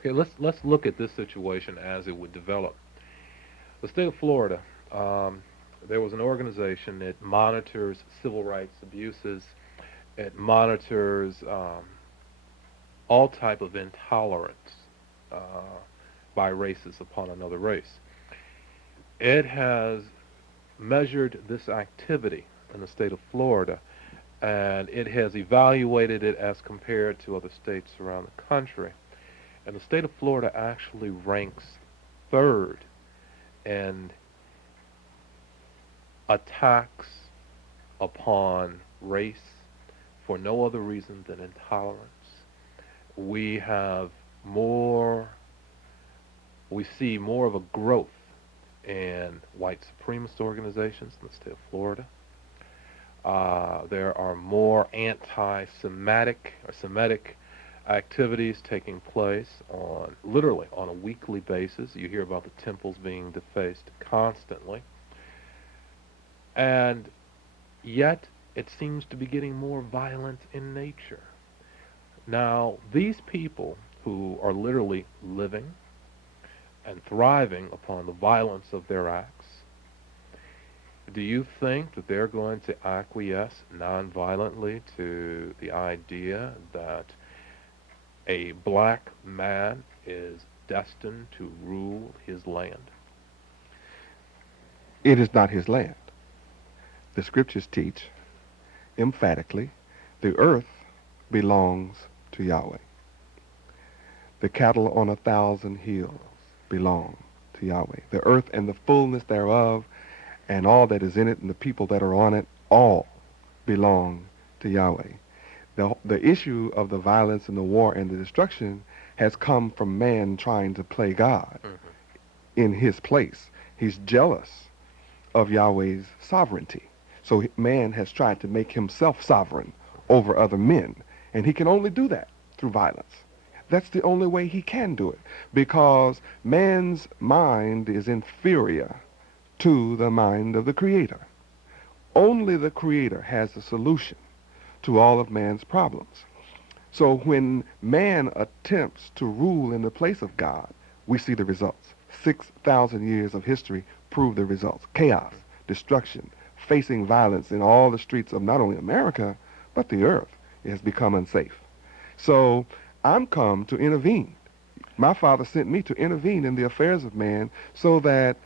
Okay, let's look at this situation as it would develop. The state of Florida, um, there was an organization that monitors civil rights abuses. It monitors all type of intolerance by races upon another race. It has measured this activity in the state of Florida, and it has evaluated it as compared to other states around the country. And the state of Florida actually ranks third in attacks upon race for no other reason than intolerance. We have more, we see more of a growth in white supremacist organizations in the state of Florida. There are more anti-Semitic or Semitic activities taking place on literally on a weekly basis. You hear about the temples being defaced constantly, and yet it seems to be getting more violent in nature. Now, these people who are literally living and thriving upon the violence of their acts, do you think that they're going to acquiesce nonviolently to the idea that a black man is destined to rule his land? It is not his land. The scriptures teach emphatically the earth belongs to Yahweh. The cattle on 1,000 hills belong to Yahweh. The earth and the fullness thereof and all that is in it and the people that are on it all belong to Yahweh. The issue of the violence and the war and the destruction has come from man trying to play God Mm-hmm. in his place. He's jealous of Yahweh's sovereignty. So man has tried to make himself sovereign over other men, and he can only do that through violence. That's the only way he can do it, because man's mind is inferior to the mind of the Creator. Only the Creator has the solution to all of man's problems. So when man attempts to rule in the place of God, we see the results. 6,000 years of history prove the results. Chaos, destruction, facing violence in all the streets of not only America, but the earth. It has become unsafe. So I'm come to intervene. My Father sent me to intervene in the affairs of man so that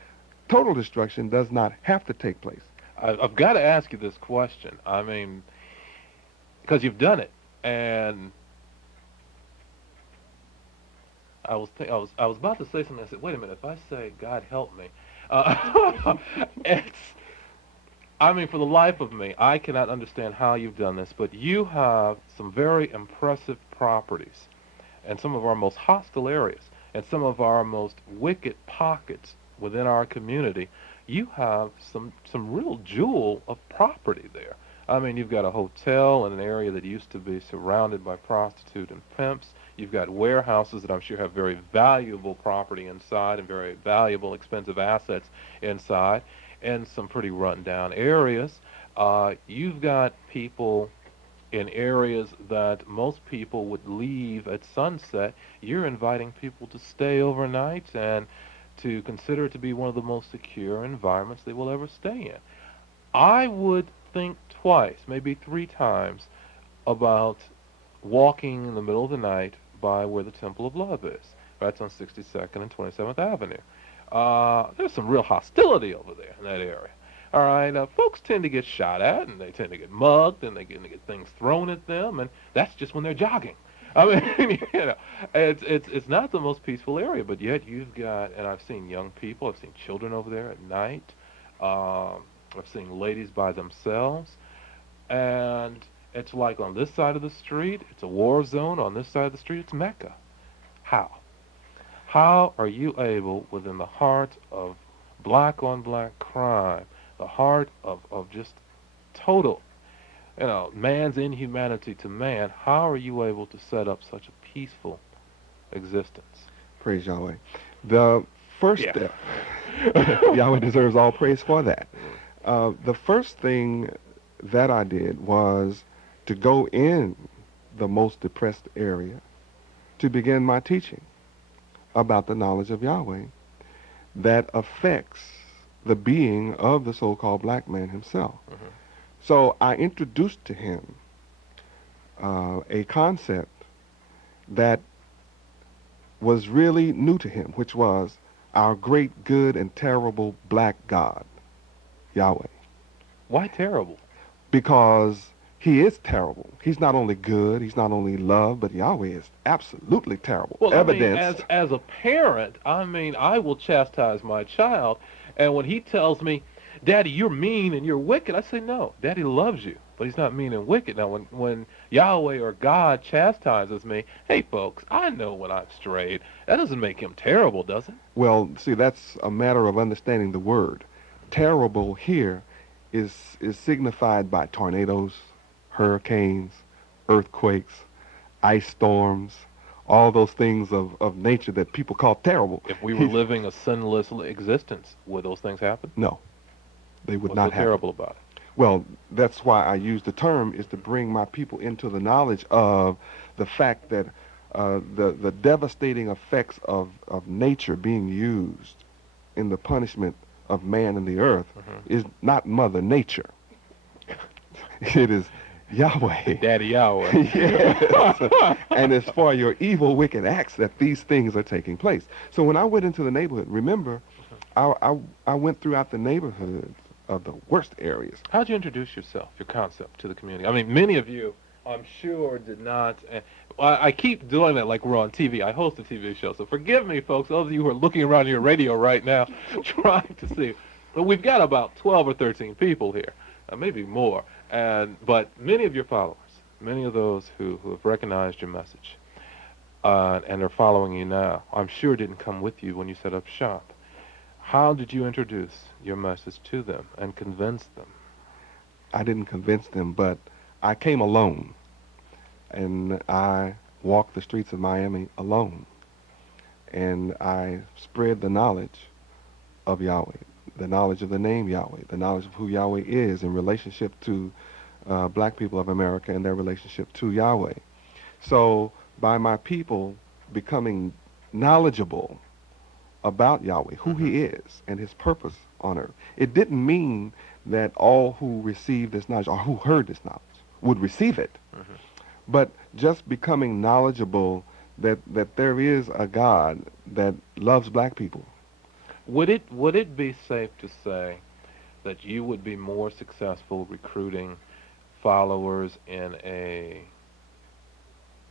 total destruction does not have to take place. I've got to ask you this question. I mean, because you've done it, and I was about to say something. I said, wait a minute. If I say God help me, it's I mean, for the life of me, I cannot understand how you've done this, but you have some very impressive properties in some of our most hostile areas and some of our most wicked pockets within our community. You have some real jewel of property there. I mean, you've got a hotel in an area that used to be surrounded by prostitutes and pimps. You've got warehouses that I'm sure have very valuable property inside and very valuable, expensive assets inside, and some pretty run-down areas. You've got people in areas that most people would leave at sunset. You're inviting people to stay overnight and to consider it to be one of the most secure environments they will ever stay in. I would think twice, maybe three times, about walking in the middle of the night by where the Temple of Love is. That's on 62nd and 27th Avenue. There's some real hostility over there in that area. All right, folks tend to get shot at, and they tend to get mugged, and they get things thrown at them, and that's just when they're jogging. I mean, it's not the most peaceful area, but yet you've got, and I've seen young people, I've seen children over there at night, I've seen ladies by themselves, and it's like on this side of the street, it's a war zone. On this side of the street, it's Mecca. How? How are you able, within the heart of black on black crime, the heart of just total, man's inhumanity to man, how are you able to set up such a peaceful existence? Praise Yahweh. The first Yeah. step, Yahweh deserves all praise for that. The first thing that I did was to go in the most depressed area to begin my teaching. about the knowledge of Yahweh that affects the being of the so-called black man himself. Mhm. So I introduced to him a concept that was really new to him, which was our great, good, and terrible black God, Yahweh. Why terrible? Because he is terrible. He's not only good, he's not only love, but Yahweh is absolutely terrible. Well, I mean, Evidenced. as a parent, I mean, I will chastise my child, and when he tells me, "Daddy, you're mean and you're wicked," I say, "No, Daddy loves you, but he's not mean and wicked." Now, when Yahweh or God chastises me, hey, folks, I know when I've strayed. That doesn't make him terrible, does it? Well, see, that's a matter of understanding the word. Terrible here is signified by tornadoes, hurricanes, earthquakes, ice storms, all those things of nature that people call terrible. If we were living a sinless existence, would those things happen? No, they would What's so not happen. terrible about it? Well, that's why I use the term, is to bring my people into the knowledge of the fact that the devastating effects of nature being used in the punishment of man and the earth is not Mother Nature. It is Yahweh. Daddy Yahweh. Yes. And it's for your evil, wicked acts that these things are taking place. So when I went into the neighborhood, remember, I went throughout the neighborhoods of the worst areas. How'd you introduce yourself, your concept, to the community? I mean, many of you, I'm sure, did not. I keep doing that like we're on TV. I host a TV show, so forgive me, folks. Those of you who are looking around your radio right now, trying to see. Well, we've got about 12 or 13 people here, maybe more. But many of your followers, many of those who have recognized your message and are following you now, I'm sure didn't come with you when you set up shop. How did you introduce your message to them and convince them? I didn't convince them, but I came alone, and I walked the streets of Miami alone, and I spread the knowledge of Yahweh, the knowledge of the name Yahweh, the knowledge of who Yahweh is in relationship to black people of America and their relationship to Yahweh. So by my people becoming knowledgeable about Yahweh, who he is, and his purpose on earth, it didn't mean that all who received this knowledge or who heard this knowledge would receive it. But just becoming knowledgeable that there is a God that loves black people. Would it be safe to say that you would be more successful recruiting followers in a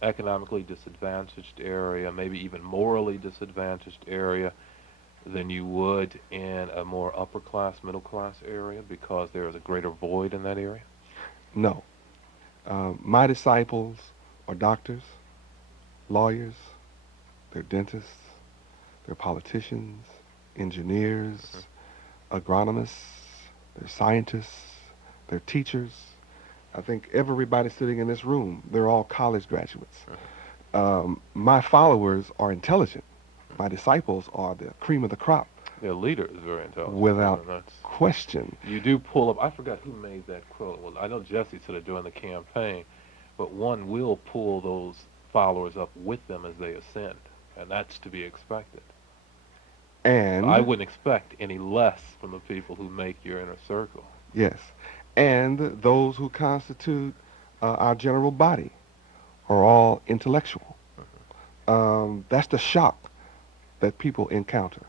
economically disadvantaged area, maybe even morally disadvantaged area, than you would in a more upper class, middle class area, because there is a greater void in that area? No. My disciples are doctors, lawyers, they're dentists, they're politicians, engineers, agronomists, they're scientists, they're teachers. I think everybody sitting in this room, they're all college graduates. My followers are intelligent. My disciples are the cream of the crop. Their leader is very intelligent. Without question. You do pull up. I forgot who made that quote. Well, I know Jesse said it during the campaign, but one will pull those followers up with them as they ascend, and that's to be expected. And I wouldn't expect any less from the people who make your inner circle. yes, and those who constitute our general body are all intellectual. That's the shock that people encounter.